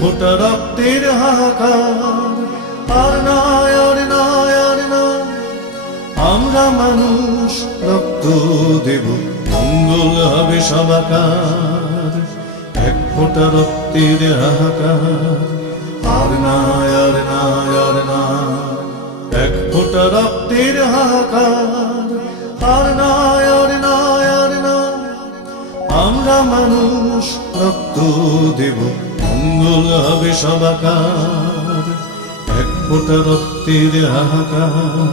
ফোঁটা রক্তের হাহাকার। আর নয় নয় আমরা মানুষ, রক্ত দেব, মঙ্গল হবে সবাকার এক ফোঁটা রক্তের হাহাকার। আর নয় আর নয় এক ফোঁটা রক্তের হাহাকার। আর নয় আর নয় আমরা মানুষ, রক্ত দেব মঙ্গল হবে সবাকার এক ফোঁটা রক্তের হাহাকার।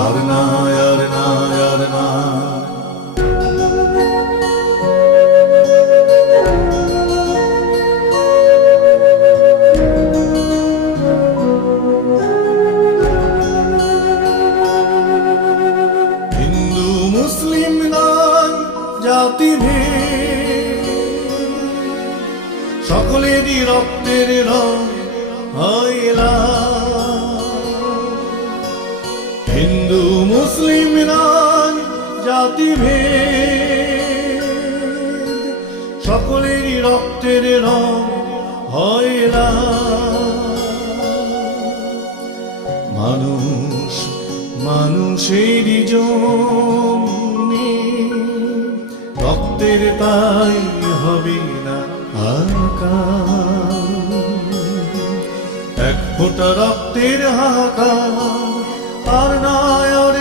আর নয় আর নয় আর নয় জাতি সকলেরই রক্তের রং লাল। হিন্দু, মুসলিম নয় জাতি ভেদ সকলেরই রক্তের রং লাল। মানুষ মানুষেরই জন্যে রক্তের তাই হবে না এক ফোঁটা রক্তের হাহাকার। আর নয় আর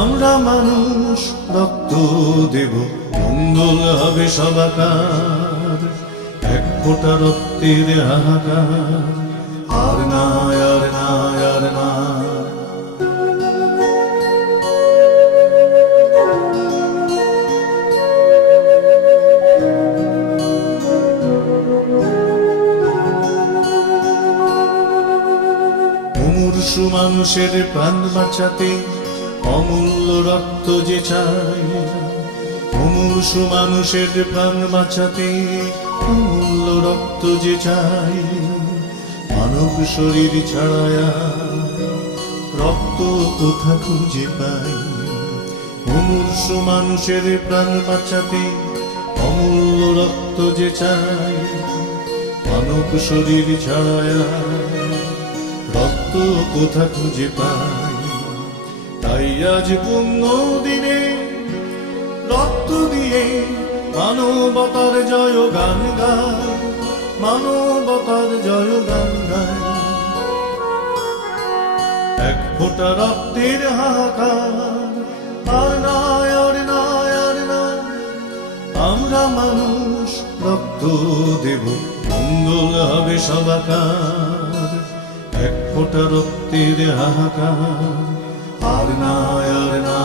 আমরা মানুষ, রক্ত দেব, মঙ্গল হবে সবাকার এক ফোঁটা রক্তের হাহাকার। আর নয় আর নয় আর নয় মুমূর্ষু মানুষের প্রাণ বাঁচাতে অমূল্য রক্ত যে চাই মুমূর্ষু মানুষের প্রাণ বাঁচাতে অমূল্য রক্ত যে চাই মানব শরীর ছাড়ায়া রক্ত কোথা খুঁজে পাই মুমূর্ষু মানুষের প্রাণ বাঁচাতে অমূল্য রক্ত যে চাই মানব শরীর ছাড়ায়া কোথা খুঁজে পাই? তাই আজ পুণ্য দিনে রক্ত দিয়ে মানবতার জয় গান গায় মানবতার জয় গান গায় এক ফোঁটা রক্তের হাহাকার, আর নয় আর নয় আর নয় আমরা মানুষ রক্ত দেব, মঙ্গল হবে সবাকার ফোঁটা রক্তের হাহাকার আর না আর নয়